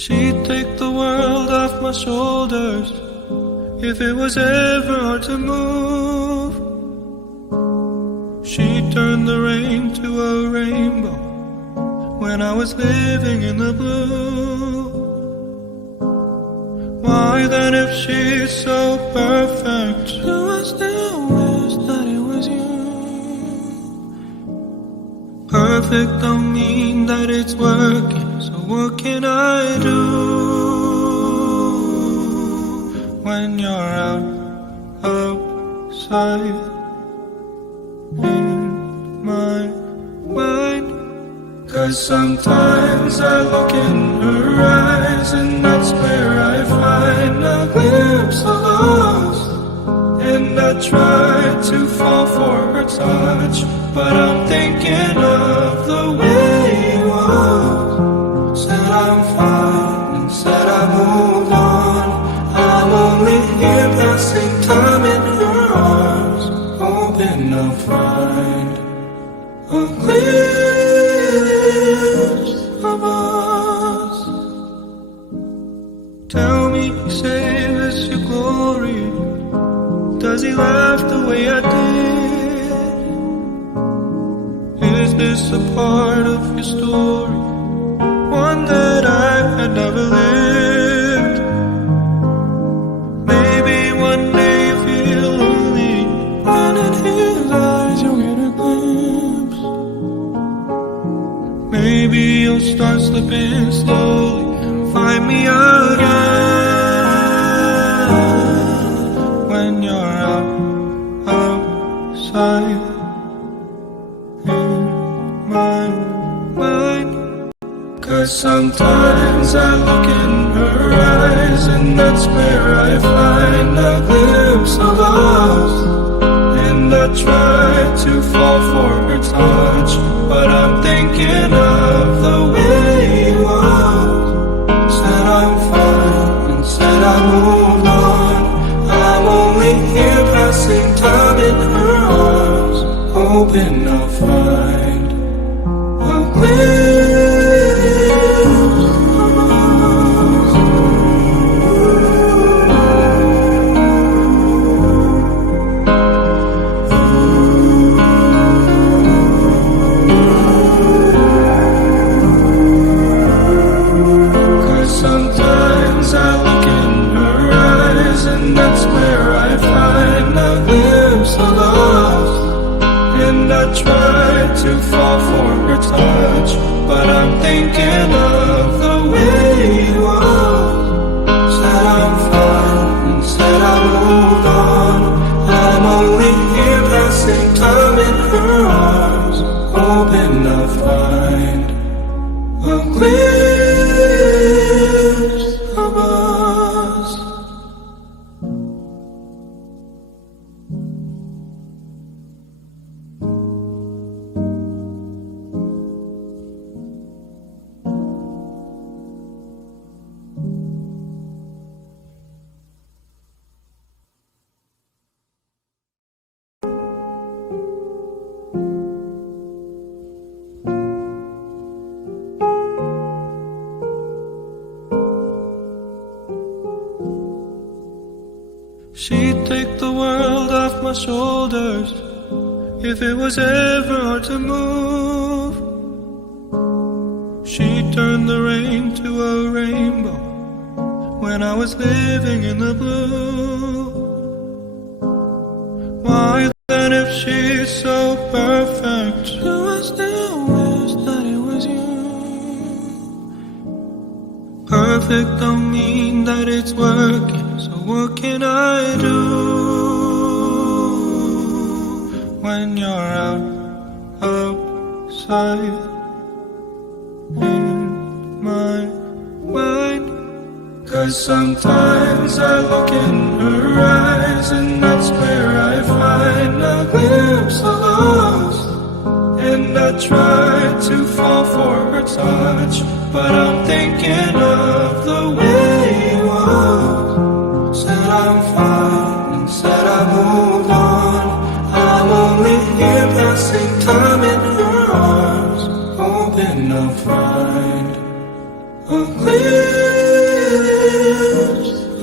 She'd take the world off my shoulders if it was ever hard to move. She'd turn the rain to a rainbow when I was living in the blue. Why then, if she's so perfect, do I still wish that it was you? Perfect don't mean that it's working, so what can I do when you're outside in my mind? 'Cause sometimes I look in her eyes, and that's where I find a glimpse of us. And I try to fall for her touch, but I'm thinking of the way it was. Said I'm fine and said I moved on. I'm only here passing time in her arms, hoping I'll find a glimpse of us. Tell me, say this your glory? Does he laugh the way I did? Is this a part of your story, one that I had never lived? Maybe one day you feel lonely, and in his eyes you'll get a glimpse. Maybe you'll start slipping slowly and find me again when you're outside in my mind. 'Cause sometimes I look in her eyes, and that's where I find a glimpse of us. And I try to fall for her touch, but I'm thinking of the way it was. Said I'm fine and said I moved on. I'm only here passing time in her arms, hoping I'll find a glimpse of us. 'Cause sometimes I look in her eyes, and that's where I find a glimpse of us. And I try to fall for her touch, but I'm thinking of the way it was. Said I'm fine and said I moved on. I'm only here passing time in her arms, hoping I'll find a glimpse of us. She'd take the world off my shoulders if it was ever hard to move. She'd turn the rain to a rainbow when I was living in the blue. Why then, if she's so perfect, do I still wish that it was you? Perfect don't mean that it's working, so what can I do when you're outside in my mind? 'Cause sometimes I look in her eyes, and that's where I find a glimpse of us. And I try to fall for her touch, but I'm thinking of the way it was. Said I'm fine and said I moved on. I'm only here passing time in her arms, hoping I'll find a clear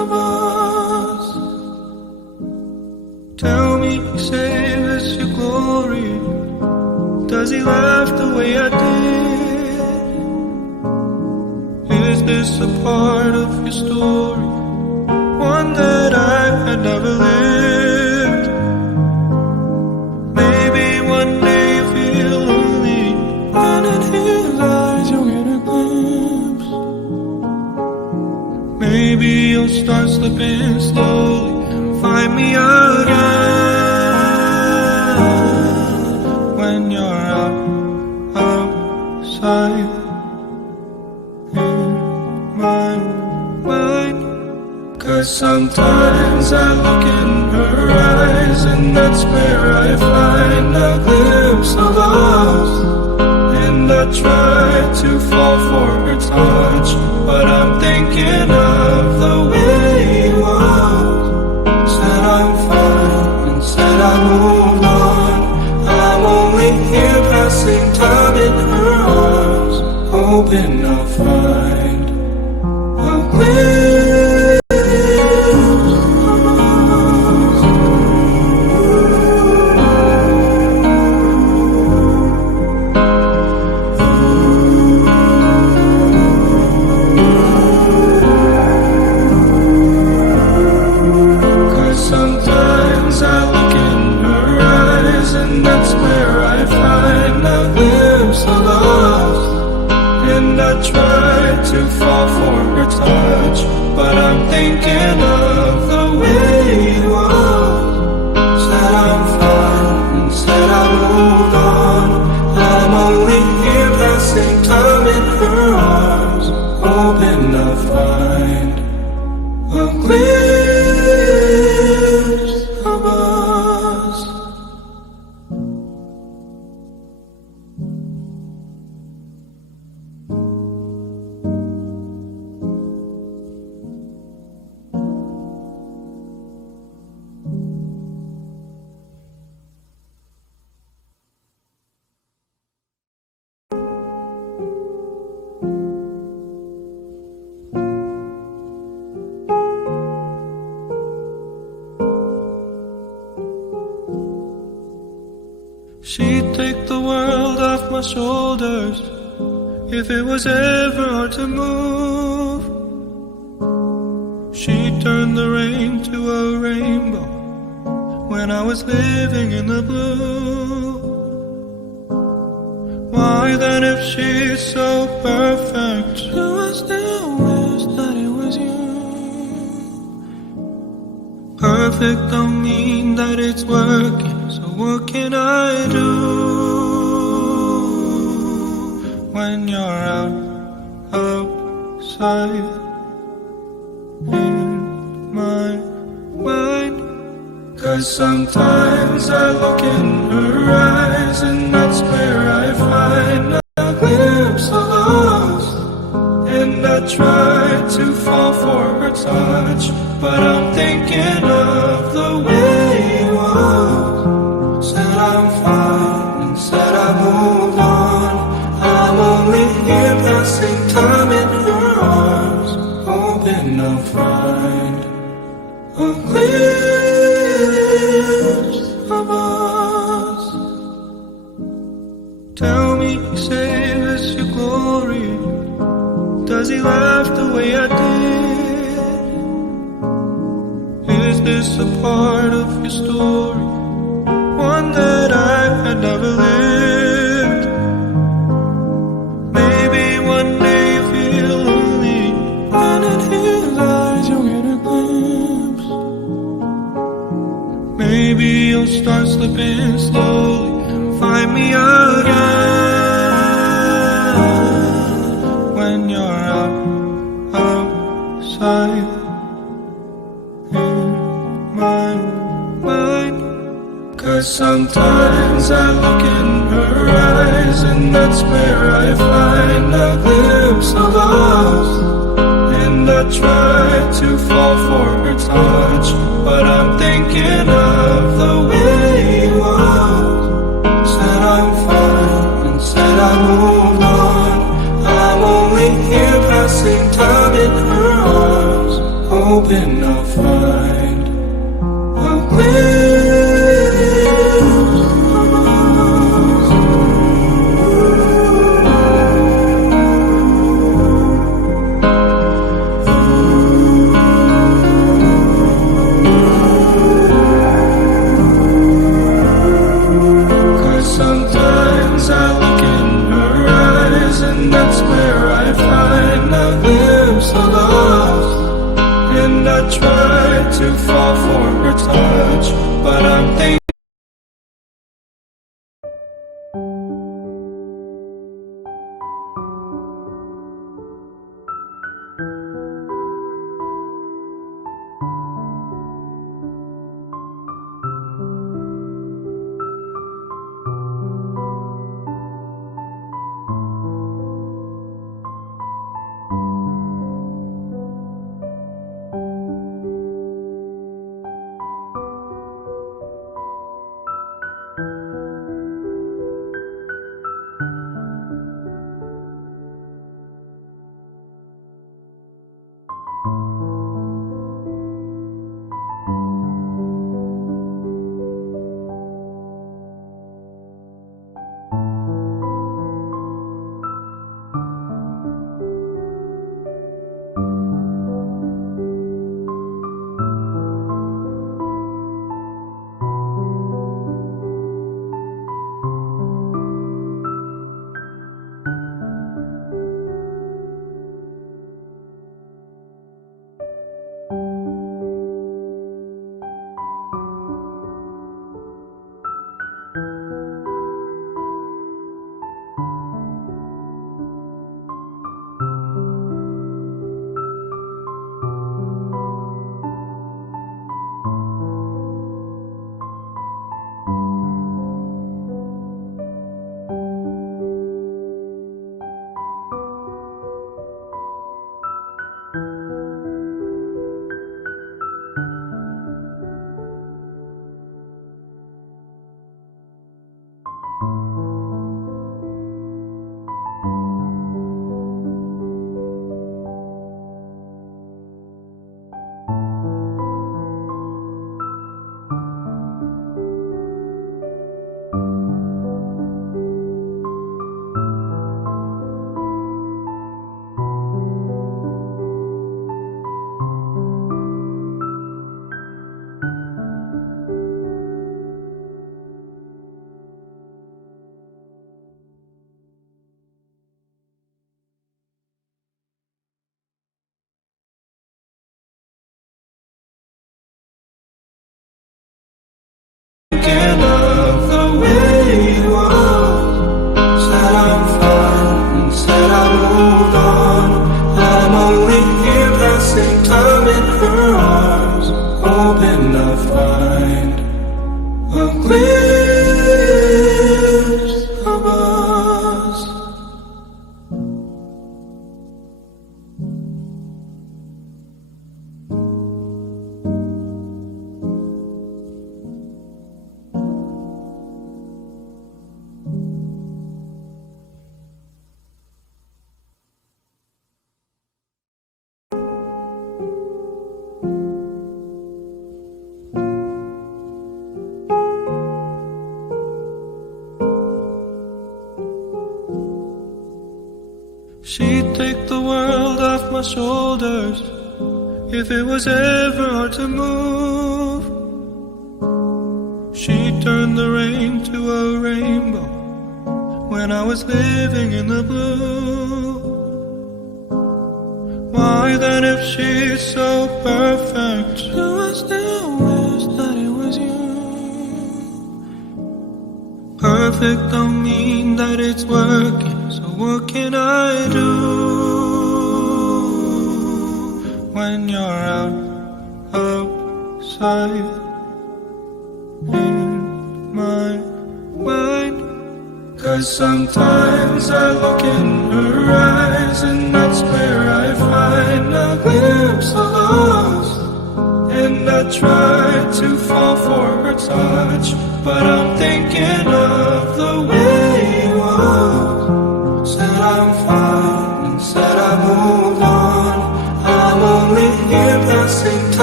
of us. Tell me, say this your glory? Does he laugh the way I did? Is this a part of your story, one that I had never lived? Maybe one day you feel lonely, and in his eyes you'll get a glimpse. Maybe you'll start slipping slowly and find me again when you're outside in my mind. 'Cause sometimes I look in her eyes, and that's where I find a glimpse of us. And I try to fall for her touch, but I'm thinking of the way you are. Said I'm fine and said I moved on. I'm only here passing time in her arms, hoping I'll find a glimpse. 'Cause sometimes I look in her eyes, and that's where I find a glimpse of us. And I try to fall for her touch, but I'm thinking of the way you are. Said I'm fine and said I moved on. I'm only here passing time in her arms, hoping I'll find a glimpse of us. She'd take the world off my shoulders if it was ever hard to move. She'd turn the rain to a rainbow when I was living in the blue. Why then, if she's so perfect, do I still wish that it was you? Perfect don't mean that it's working, so what can I do when you're outside in my mind? 'Cause sometimes I look in her eyes, and that's where I find a glimpse of us. And I try to fall for her touch, but I'm thinking of the way you are. Said I'm fine and said I moved on. I'm only here passing time in her arms, hoping I'll find a glimpse of us. Tell me, say this your glory? Does he laugh the way I did? Is this a part of your story, one that I had never lived? Maybe one day you feel lonely, and in his eyes you'll get a glimpse. Maybe you'll start slipping slowly and find me again when you're outside in my mind. 'Cause sometimes I look in her eyes, and that's where I find a glimpse of us. And I try to fall for her touch, but I'm thinking of the way you are. Said I'm fine and said I moved on. I'm only here passing time in her arms, hoping hoping I'll find a glimpse. 'Cause sometimes I look in her eyes, and that's where I find a glimpse of us. And I try to fall for her touch, but I'm thinking of the way you are. Said I'm fine, and said I moved on. I'm only here passing time in her arms, hoping I'll find a glimpse of us. She'd take the world off my shoulders if it was ever hard to move. She'd turn the rain to a rainbow when I was living in the blue. Why then, if she's so perfect, do I still wish that it was you? Perfect don't mean that it's working, so what can I do when you're out outside in my mind? 'Cause sometimes I look in her eyes, and that's where I find a glimpse of us. And I try to fall for her touch, but I'm thinking of the way you are. Said I'm fine, and said I moved on. I'm only here passing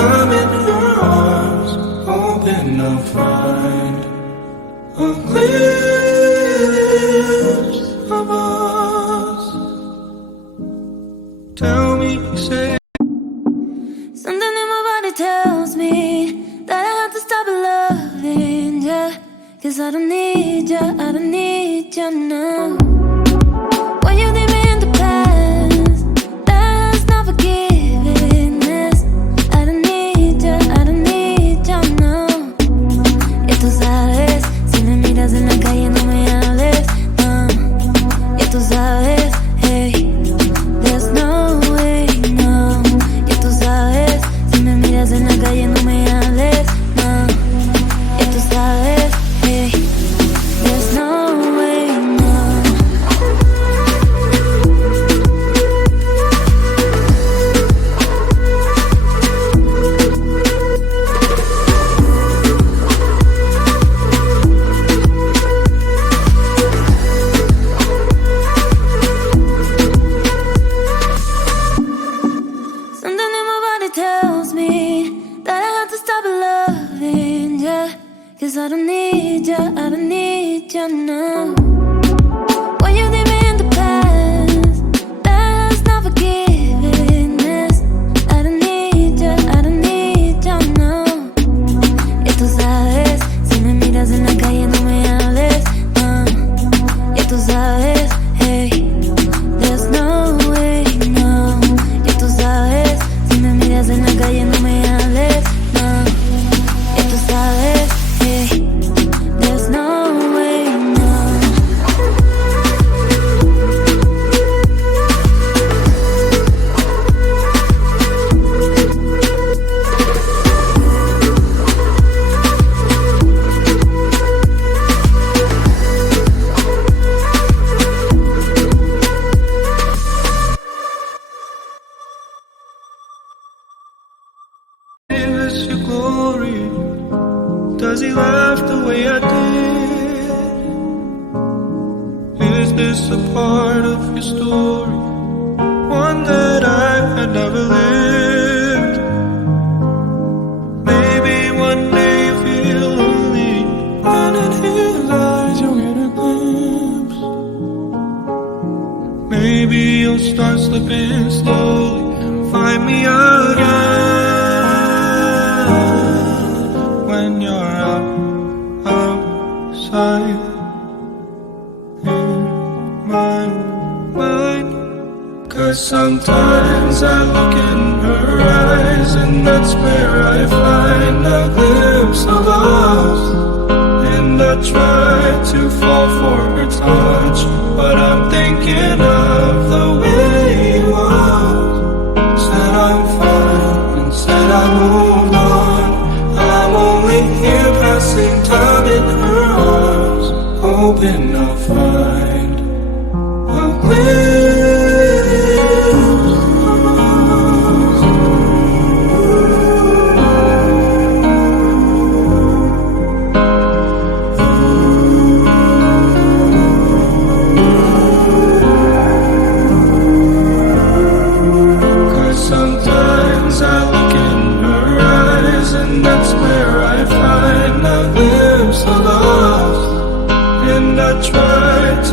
'Cause I don't need you, I don't need you now. What you did me in the past, that's not forgiveness. I don't need you, I don't need you now. Ya tú sabes, si me miras en la calle no me hables, no. Ya tú sabes, hey, there's no way, no. Ya tú sabes, si me miras en la calle no me hables, no. Ya tú sabes, hey, there's no way, no. Something in my body tells me that I have to stop loving you. 'Cause I don't need you, I don't need you now. What you did me in the past, that's not forgiveness. I don't need you, I don't need you now. Ya tú sabes, si me miras en la calle no me hables, no. Ya tú sabes, hey, there's no way, no. Ya tú sabes, si me miras en la calle no me hables, no. Ya tú sabes, hey, there's no way, no. 'Is your glory? Does he laugh the way I did? Is this a part of your story? One that I had never lived? Maybe one day you feel lonely, and in his eyes you'll get a glimpse. Maybe you'll start slipping slowly and find me again. When you're outside in my mind. 'Cause sometimes I look in her eyes, and that's where I find a glimpse of us. And I try to fall for her touch, but I'm thinking of the way it was. Said I'm fine and said I moved on. I'm only here passing time in her arms, hoping I'll find a Sometimes I look in her eyes, and that's where I find a glimpse of us. And I try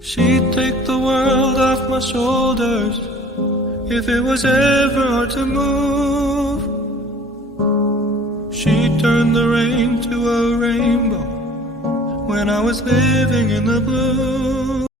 She'd take the world off my shoulders if it was ever hard to move. She'd turn the rain to a rainbow when I was living in the blue.